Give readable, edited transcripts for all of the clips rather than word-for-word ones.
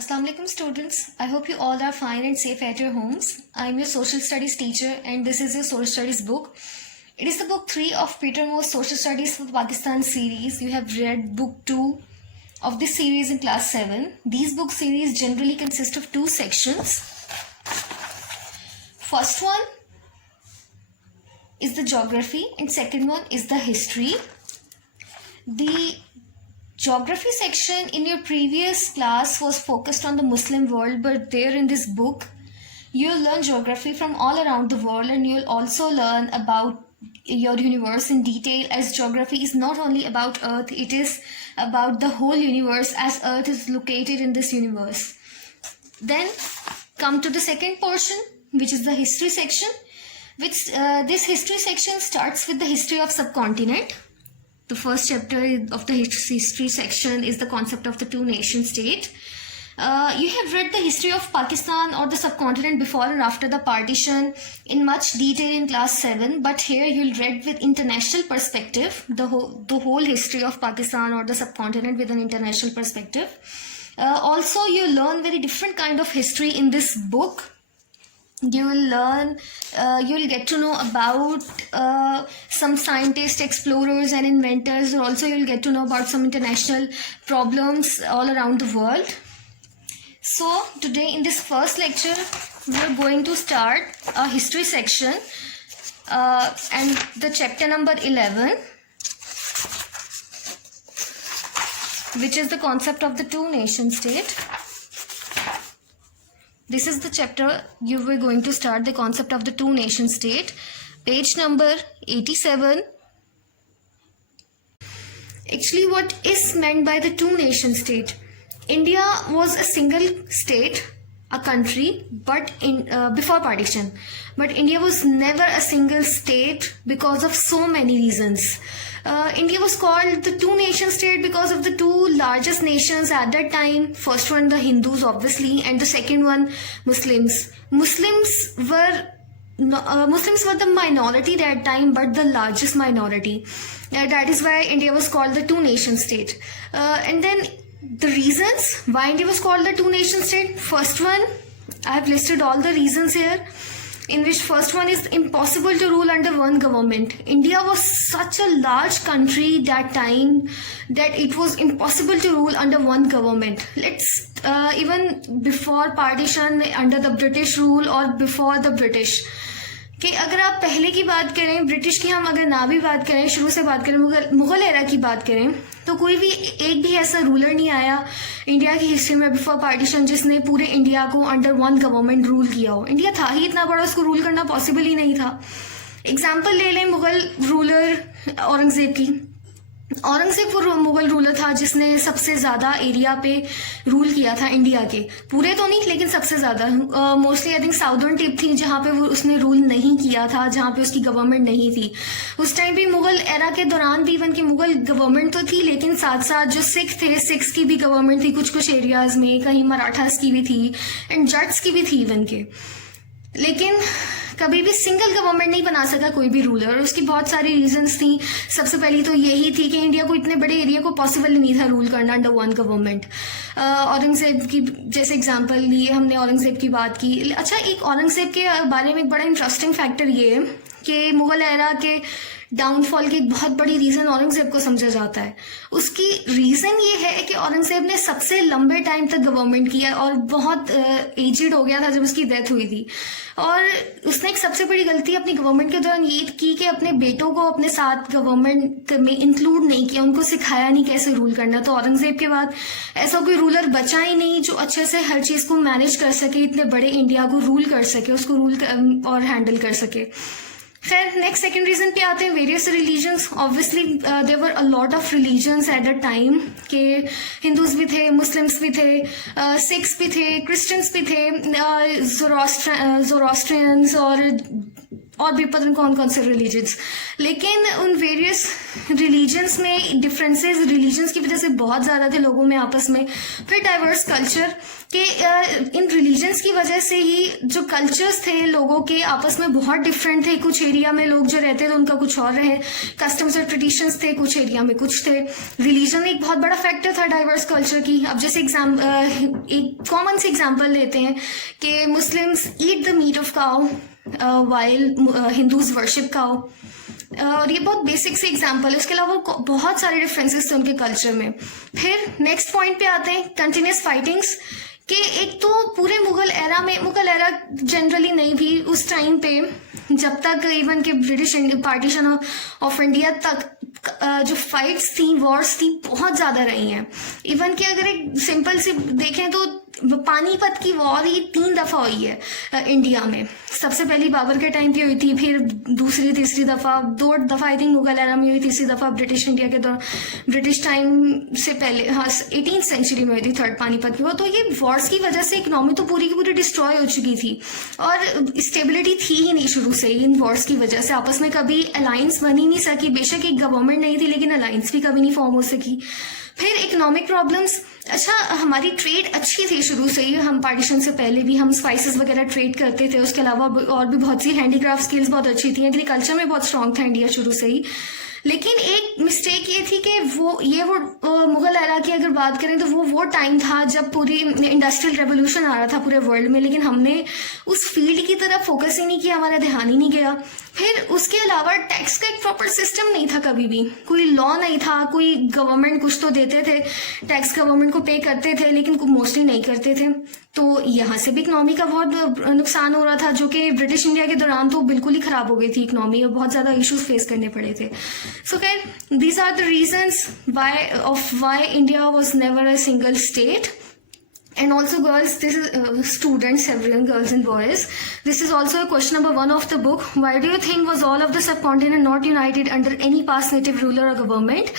Assalamu alaikum students. I hope you all are fine and safe at your homes. I am your social studies teacher and this is your social studies book. It is the book 3 of Peter Moore's Social Studies for Pakistan series. You have read book 2 of this series in class 7. These book series generally consist of 2 sections. First one is the geography and second one is the history. The geography section in your previous class was focused on the Muslim world, but there in this book you'll learn geography from all around the world, and you'll also learn about your universe in detail, as geography is not only about Earth, it is about the whole universe, as Earth is located in this universe. Then come to the second portion, which is the history section, which this history section starts with the history of subcontinent. The first chapter of the history section is the concept of the two-nation state. You have read the history of Pakistan or the subcontinent before and after the partition in much detail in class 7, but here you'll read with international perspective the whole history of Pakistan or the subcontinent with an international perspective. Also, you learn very different kind of history in this book. You will learn, you'll get to know about some scientists, explorers and inventors. Also, you'll get to know about some international problems all around the world. So, today in this first lecture, we're going to start a history section and the chapter number 11, which is the concept of the two-nation state. This is the chapter you were going to start, the concept of the two-nation state. Page number 87. Actually, what is meant by the two-nation state? India was a single state, a country, but before partition. But India was never a single state because of so many reasons. India was called the two-nation state because of the two largest nations at that time. First one, the Hindus, obviously, and the second one, Muslims. Muslims were the minority that time, but the largest minority. That is why India was called the two-nation state. And then the reasons why India was called the two-nation state. First one, I have listed all the reasons here, in which first one is impossible to rule under one government. India was such a large country that time that it was impossible to rule under one government. Let's even before partition, under the British rule or before the British, कि अगर आप पहले की बात करें, British की हम अगर ना भी बात करें, शुरू से बात करें, मुगल एरा की बात करें, तो कोई भी एक भी ऐसा रूलर नहीं आया इंडिया की हिस्ट्री में बिफोर पार्टीशन जिसने पूरे इंडिया को अंडर वन गवर्नमेंट रूल किया हो. इंडिया था ही इतना बड़ा, उसको रूल करना पॉसिबल ही नहीं था. एग्जाम्पल ले लें मुगल रूलर औरंगजेब की. औरंगजेब वो मुगल रूलर था जिसने सबसे ज़्यादा एरिया पे रूल किया था इंडिया के. पूरे तो नहीं, लेकिन सबसे ज़्यादा. Mostly I think southern tip थी जहाँ पे वो उसने रूल नहीं किया था, जहाँ पे उसकी गवर्नमेंट नहीं थी. उस टाइम भी मुगल एरा के दौरान भी इवन की मुगल गवर्नमेंट तो थी, लेकिन साथ साथ जो सिख थे, सिख्स की भी गवर्नमेंट थी कुछ कुछ एरियाज में, कहीं मराठास की भी थी एंड जट्स की भी थी इवन के. लेकिन कभी भी सिंगल गवर्नमेंट नहीं बना सका कोई भी रूलर. उसकी बहुत सारी रीजंस थी. सबसे पहली तो यही थी कि इंडिया को इतने बड़े एरिया को पॉसिबल नहीं था रूल करना अंडर वन गवर्नमेंट. औरंगजेब की जैसे एग्जांपल लिए हमने, औरंगजेब की बात की. अच्छा, एक औरंगजेब के बारे में एक बड़ा इंटरेस्टिंग फैक्टर ये है कि मुगल एरा के डाउनफॉल की एक बहुत बड़ी रीजन औरंगजेब को समझा जाता है. उसकी रीजन ये है कि औरंगजेब ने सबसे लंबे टाइम तक गवर्नमेंट किया और बहुत एजेड हो गया था जब उसकी डेथ हुई थी. और उसने एक सबसे बड़ी गलती अपनी गवर्नमेंट के दौरान ये की कि अपने बेटों को अपने साथ गवर्नमेंट में इंक्लूड नहीं किया, उनको सिखाया नहीं कैसे रूल करना. तो औरंगजेब के बाद ऐसा कोई रूलर बचा ही नहीं जो अच्छे से हर चीज को मैनेज कर सके, इतने बड़े इंडिया को रूल कर सके, उसको रूल और हैंडल कर सके. खैर, नेक्स्ट सेकंड रीजन पे आते हैं, various religions. Obviously there were a lot of religions at the time, के हिंदूज भी थे, मुस्लिम्स भी थे, सिख्स भी थे, क्रिश्चियंस भी थे, ज़ोरास्ट्रियंस और और भी पता नहीं कौन कौन से रिलीजन्स, लेकिन उन वेरियस रिलीजन्स में डिफरेंसेस रिलीजन्स की वजह से बहुत ज़्यादा थे लोगों में आपस में। फिर डाइवर्स कल्चर के इन रिलीजन्स की वजह से ही जो कल्चर्स थे लोगों के आपस में बहुत डिफरेंट थे। कुछ एरिया में लोग जो रहते थे उनका कुछ और रहे, कस्टम्स और ट्रेडिशंस थे, कुछ एरिया में कुछ थे। रिलीजन एक बहुत बड़ा फैक्टर था डाइवर्स कल्चर की। अब जैसे एक कॉमन से एग्जाम्पल लेते हैं कि Muslims eat the meat of cow while Hindus worship cow, और ये बहुत बेसिक से एग्जाम्पल है। उसके अलावा बहुत सारे डिफरेंसेस थे उनके कल्चर में। फिर नेक्स्ट पॉइंट पे आते हैं कंटिन्यूस फाइटिंग्स कि एक तो पूरे मुगल एरा जनरली नहीं भी उस टाइम पे, जब तक इवन के ब्रिटिश पार्टीशन ऑफ इंडिया तक जो फाइट्स थी, वॉर्स थी, बहुत ज्यादा रही हैं। इवन कि अगर एक सिंपल सी देखें तो पानीपत की वॉर ही 3 दफा हुई है इंडिया में। सबसे पहली बाबर के टाइम पे हुई थी, फिर दूसरी तीसरी दफा, 2 दफा आई थिंक मुगल एरा में हुई, तीसरी दफा ब्रिटिश इंडिया के दौरान, ब्रिटिश टाइम से पहले, हाँ 18th सेंचुरी में हुई थी थर्ड पानीपत की वॉर। तो ये वॉर्स की वजह से इकोनॉमी तो पूरी की पूरी डिस्ट्रॉय हो चुकी थी और स्टेबिलिटी थी ही नहीं शुरू से ही। इन वॉर्स की वजह से आपस में कभी अलायंस बन ही नहीं सकी। बेशक एक गवर्नमेंट नहीं थी लेकिन अलायंस भी कभी नहीं फॉर्म हो सकी। फिर इकोनॉमिक प्रॉब्लम्स, अच्छा हमारी ट्रेड अच्छी थी शुरू से ही, हम पार्टीशन से पहले भी हम स्पाइसेस वगैरह ट्रेड करते थे। उसके अलावा और भी बहुत सी हैंडीक्राफ्ट स्किल्स बहुत अच्छी थी। एग्रीकल्चर में बहुत स्ट्रांग था इंडिया शुरू से ही। लेकिन एक मिस्टेक ये थी कि वो मुगल एरा की अगर बात करें तो वो टाइम था जब पूरी इंडस्ट्रियल रेवोल्यूशन आ रहा था पूरे वर्ल्ड में, लेकिन हमने उस फील्ड की तरफ फोकस ही नहीं किया, हमारा ध्यान ही नहीं गया। फिर उसके अलावा टैक्स का एक प्रॉपर सिस्टम नहीं था, कभी भी कोई लॉ नहीं था। कोई गवर्नमेंट कुछ तो देते थे, टैक्स गवर्नमेंट को पे करते थे लेकिन मोस्टली नहीं करते थे। तो यहाँ से भी इकोनॉमी का बहुत नुकसान हो रहा था, जो कि ब्रिटिश इंडिया के दौरान तो बिल्कुल ही खराब हो गई थी इकोनॉमी और बहुत ज्यादा इश्यूज फेस करने पड़े थे। सो खैर, these are the reasons why India was never a single state. And also girls, this is students, everyone, girls and boys, this is also a question number 1 of the book. Why do you think was all of the subcontinent not united under any past native ruler or government?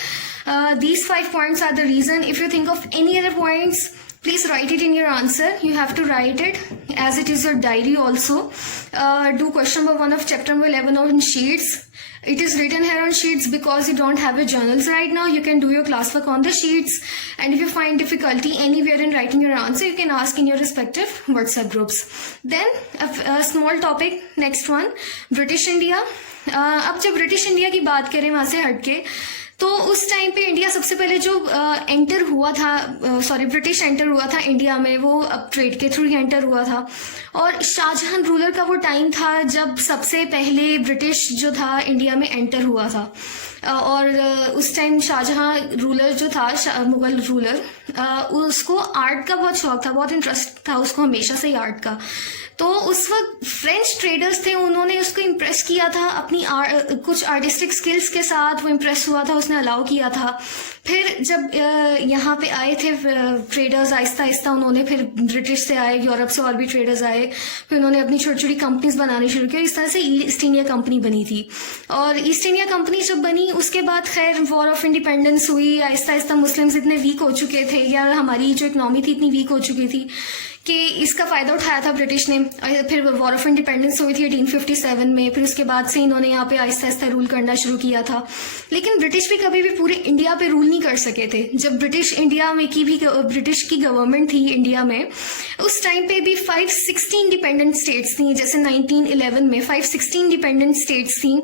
These 5 points are the reason. If you think of any other points, please write it in your answer. You have to write it as it is your diary also. Do question number 1 of chapter number 11 on sheets. It is written here on sheets because you don't have your journals right now. You can do your classwork on the sheets, and if you find difficulty anywhere in writing your answer, you can ask in your respective WhatsApp groups. Then a small topic, next one, British India. अब जब British India की बात करें वहां से हटके, तो उस टाइम पे इंडिया सबसे पहले जो एंटर हुआ था, ब्रिटिश एंटर हुआ था इंडिया में, वो अब ट्रेड के थ्रू एंटर हुआ था। और शाहजहां रूलर का वो टाइम था जब सबसे पहले ब्रिटिश जो था इंडिया में एंटर हुआ था। और उस टाइम शाहजहां रूलर जो था, मुगल रूलर, उसको आर्ट का बहुत शौक था, बहुत इंटरेस्ट था उसको हमेशा से ही आर्ट का। तो उस वक्त फ्रेंच ट्रेडर्स थे, उन्होंने उसको इम्प्रेस किया था अपनी कुछ आर्टिस्टिक स्किल्स के साथ। वो इम्प्रेस हुआ था, उसने अलाउ किया था। फिर जब यहाँ पे आए थे ट्रेडर्स, आहिस्ता आहिस्ता उन्होंने, फिर ब्रिटिश से आए, यूरोप से और भी ट्रेडर्स आए, फिर उन्होंने अपनी छोटी छोटी कंपनीज बनानी शुरू की। इस तरह से ईस्ट इंडिया कंपनी बनी थी। और ईस्ट इंडिया कंपनी जब बनी उसके बाद खैर वॉर ऑफ इंडिपेंडेंस हुई। आहिस्ता आहिस्ता मुस्लिम्स इतने वीक हो चुके थे, या हमारी जो इकोनॉमी थी इतनी वीक हो चुकी थी कि इसका फायदा उठाया था ब्रिटिश ने। फिर वॉर ऑफ इंडिपेंडेंस हुई थी 1857 में। फिर उसके बाद से इन्होंने यहाँ पे आहिस्ता आहिस्ता रूल करना शुरू किया था। लेकिन ब्रिटिश भी कभी भी पूरे इंडिया पे रूल नहीं कर सके थे। जब ब्रिटिश इंडिया में की भी ब्रिटिश की गवर्नमेंट थी इंडिया में, उस टाइम पे भी 560 इंडिपेंडेंट स्टेट्स थी। जैसे 1911 में 560 इंडिपेंडेंट स्टेट्स थी।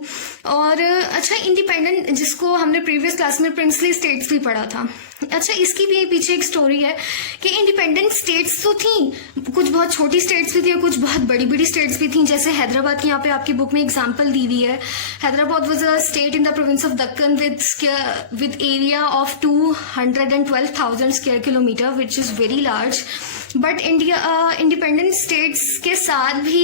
और अच्छा, इंडिपेंडेंट जिसको हमने प्रीवियस क्लास में प्रिंसली स्टेट्स भी पढ़ा था। अच्छा, इसकी भी पीछे एक स्टोरी है कि इंडिपेंडेंट स्टेट्स तो थी, कुछ बहुत छोटी स्टेट्स भी थी और कुछ बहुत बड़ी बड़ी स्टेट्स भी थी। जैसे हैदराबाद की यहाँ पे आपकी बुक में एग्जांपल दी हुई है। Hyderabad was a state in the province of Deccan with area of 212,000 square kilometre, which is very large. But India independent states के साथ भी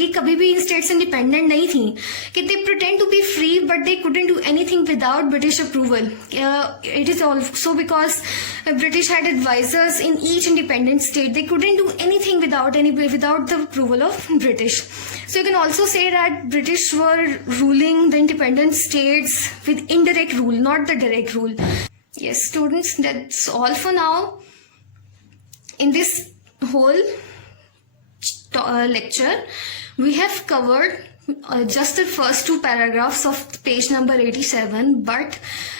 ये कभी भी इन स्टेट्स इंडिपेंडेंट नहीं थी कि they pretend to be free, but they couldn't do anything without British approval. It is also because British had advisors in each independent state. They couldn't do anything without the approval of British. So you can also say that British were ruling the independent states with indirect rule, not the direct rule. Yes, students, that's all for now. In this whole lecture, We have covered just the first two paragraphs of page number 87, but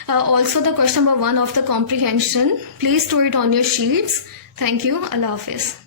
also the question number 1 of the comprehension. Please do it on your sheets. Thank you. Allah Hafiz.